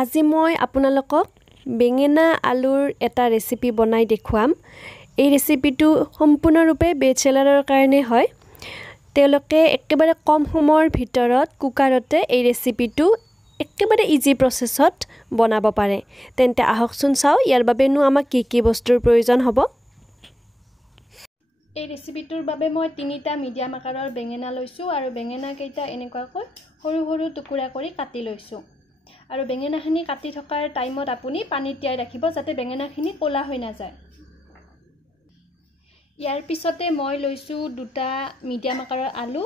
আজি মই আপোনালোকক বেঙেনা আলুৰ এটা ৰেচিপি বনাই দেখুৱাম। এই ৰেচিপিটো সম্পূৰ্ণৰূপে বেচেলাৰৰ কাৰণে হয়। তেওঁলোকে একেবাৰে কম সময়ৰ ভিতৰত কুকাৰতে এই ৰেচিপিটো একেবাৰে ইজি প্ৰচেছত বনাব পাৰে। তেন্তে আহকচোন চাওঁ ইয়াৰ বাবেনো আমাক কি বস্তুৰ প্ৰয়োজন হ'ব। এই ৰেচিপিটোৰ বাবে মই 3টা মিডিয়াম আকাৰৰ বেঙেনা লৈছোঁ আৰু বেঙেনা কেইটা এনেকুৱাকৈ সৰু সৰু টুকুৰা কৰি কাটি লৈছোঁ। আৰু বেঙেনাখিনি কাটি থকাৰ টাইমত আপুনি পানীত তিয়াই ৰাখিব যাতে বেঙেনাখিনি ক'লা হৈ নাযায়। ইয়াৰ পিছতে মই লৈছোঁ 2টা মিডিয়াম আকাৰৰ আলু,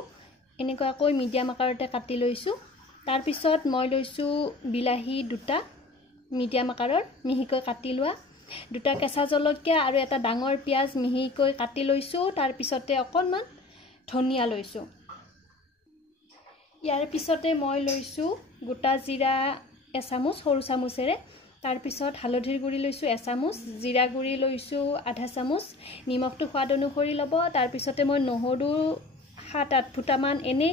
এনেকুৱাকৈ মিডিয়াম আকাৰতে কাটি লৈছোঁ। তাৰ পিছত মই লৈছোঁ বিলাহী 2টা মিডিয়াম আকাৰৰ মিহিকৈ কাটি লোৱা, 2টা কেঁচা জলকীয়া আৰু এটা ডাঙৰ পিঁয়াজ মিহিকৈ কাটি লৈছোঁ। তাৰ পিছতে অকণমান ধনিয়া লৈছোঁ। ইয়াৰ পিছতে মই লৈছোঁ গোটা জিৰা এচামুচ সৰু চামুচেৰে, তাৰ পিছত হালধিৰ গুড়ি লৈছোঁ এচামুচ, জিৰা গুড়ি লৈছোঁ আধা চামুচ, নিমখটো সোৱাদ অনুসৰি ল'ব। তাৰ পিছতে মই নহৰু 7-8 ফুটামান এনে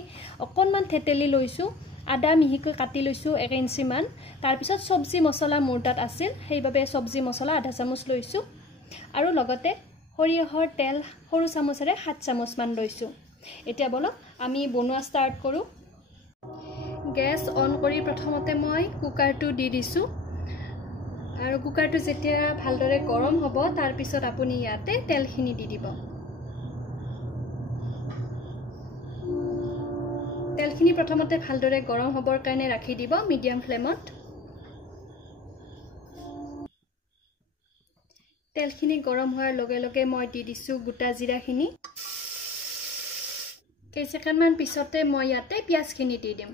অকণমান থেতেলি লৈছোঁ, আদা মিহিকৈ কাটি লৈছোঁ 1 ইঞ্চিমান। তাৰ পিছত সবজি মছলা মোৰ তাত আছিল, সেইবাবে সবজি মছলা আধা চামুচ লৈছোঁ আৰু লগতে সৰিয়হৰ তেল সৰু চামুচেৰে 7 চামুচমান লৈছোঁ। এতিয়া বলক আমি বনোৱা ষ্টাৰ্ট কৰোঁ। গেছ অন কৰি প্ৰথমতে মই কুকাৰটো দি দিছোঁ আৰু কুকাৰটো যেতিয়া ভালদৰে গৰম হ'ব তাৰ পিছত আপুনি ইয়াতে তেলখিনি দি দিব। তেলখিনি প্ৰথমতে ভালদৰে গৰম হ'বৰ কাৰণে ৰাখি দিব মিডিয়াম ফ্লেমত। তেলখিনি গৰম হোৱাৰ লগে লগে মই দি দিছোঁ গোটা জিৰাখিনি। কেইছেকেণ্ডমান পিছতে মই ইয়াতে পিঁয়াজখিনি দি দিম।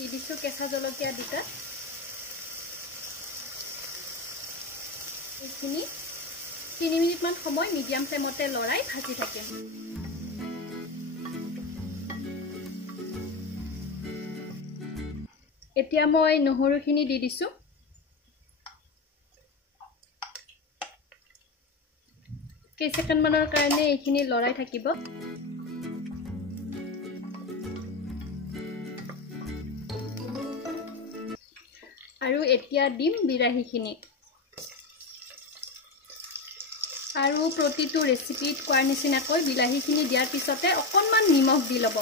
দি দিছোঁ কেঁচা জলকীয়া 2টা। এইখিনি 3 মিনিটমান সময় মিডিয়াম ফ্লেমতে লৰাই ভাজি থাকিম। এতিয়া মই নহৰুখিনি দি দিছোঁ। কেইছেকেণ্ডমানৰ কাৰণে এইখিনি লৰাই থাকিব। আৰু এতিয়া দিম বিলাহীখিনি। আৰু প্ৰতিটো ৰেচিপিত কোৱাৰ নিচিনাকৈ বিলাহীখিনি দিয়াৰ পিছতে অকণমান নিমখ দি ল'ব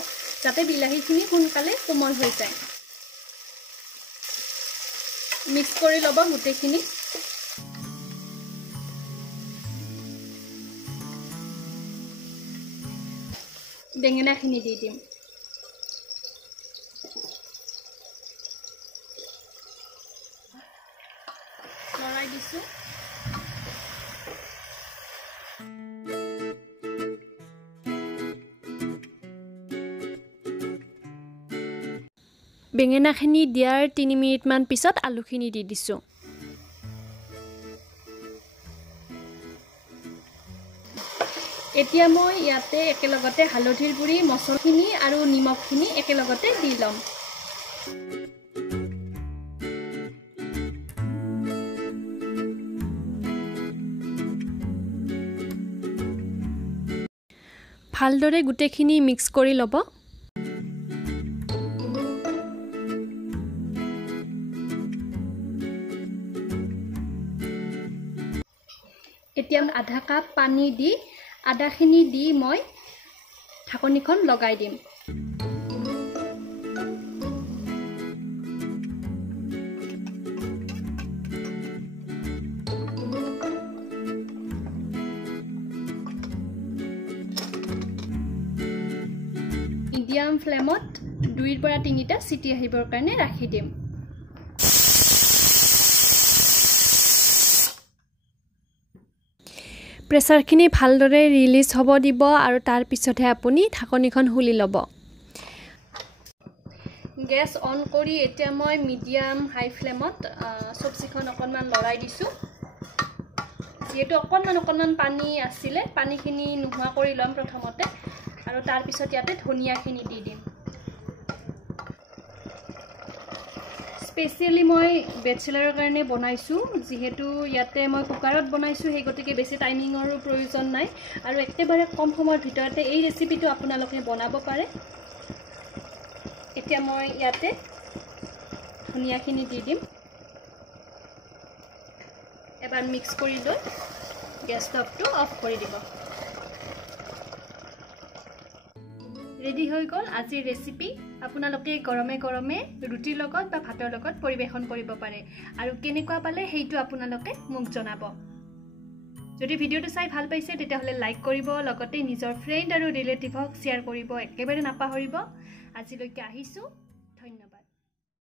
যাতে বিলাহীখিনি সোনকালে কোমল হৈ যায়। মিক্স কৰি ল'ব গোটেইখিনি। বেঙেনাখিনি দি দিম। লৰাই দিছোঁ। বেঙেনাখিনি দিয়াৰ 3 মিনিটমান পিছত আলুখিনি দি দিছোঁ। এতিয়া মই ইয়াতে একেলগতে হালধিৰ গুড়ি, মছলাখিনি আৰু নিমখখিনি একেলগতে দি ল'ম। ভালদৰে গোটেইখিনি মিক্স কৰি ল'ব। এতিয়া আধা কাপ পানী দি আদাখিনি দি মই ঢাকনিখন লগাই দিম। মিডিয়াম ফ্লেমত 2ৰ পৰা 3টা চিটি আহিবৰ কাৰণে ৰাখি দিম। প্ৰেছাৰখিনি ভালদৰে ৰিলিজ হ'ব দিব আৰু তাৰ পিছতহে আপুনি ঢাকনিখন খুলি ল'ব। গেছ অন কৰি এতিয়া মই মিডিয়াম হাই ফ্লেমত চব্জিখন অকণমান লৰাই দিছোঁ। যিহেতু অকণমান পানী আছিলে, পানীখিনি নোহোৱা কৰি ল'ম প্ৰথমতে আৰু তাৰ পিছত ইয়াতে ধনিয়াখিনি দি দিম। স্পেচিয়েলি মই বেচেলাৰৰ কাৰণে বনাইছোঁ যিহেতু ইয়াতে মই কুকাৰত বনাইছোঁ সেই গতিকে বেছি টাইমিঙৰো প্ৰয়োজন নাই আৰু একেবাৰে কম সময়ৰ ভিতৰতে এই ৰেচিপিটো আপোনালোকে বনাব পাৰে এতিয়া মই ইয়াতে ধনিয়াখিনি দি দিম এবাৰ মিক্স কৰি লৈ গেছ ষ্টভটো অফ কৰি দিব ৰেডি হৈ গ'ল আজিৰ ৰেচিপি আপোনালোকে গৰমে গৰমে ৰুটিৰ লগত বা ভাতৰ লগত পৰিৱেশন কৰিব পাৰে আৰু কেনেকুৱা পালে সেইটো আপোনালোকে মোক জনাব যদি ভিডিঅ'টো চাই ভাল পাইছে তেতিয়াহ'লে লাইক কৰিব লগতে নিজৰ ফ্ৰেণ্ড আৰু ৰিলেটিভক শ্বেয়াৰ কৰিব একেবাৰে নাপাহৰিব আজিলৈকে আহিছোঁ ধন্যবাদ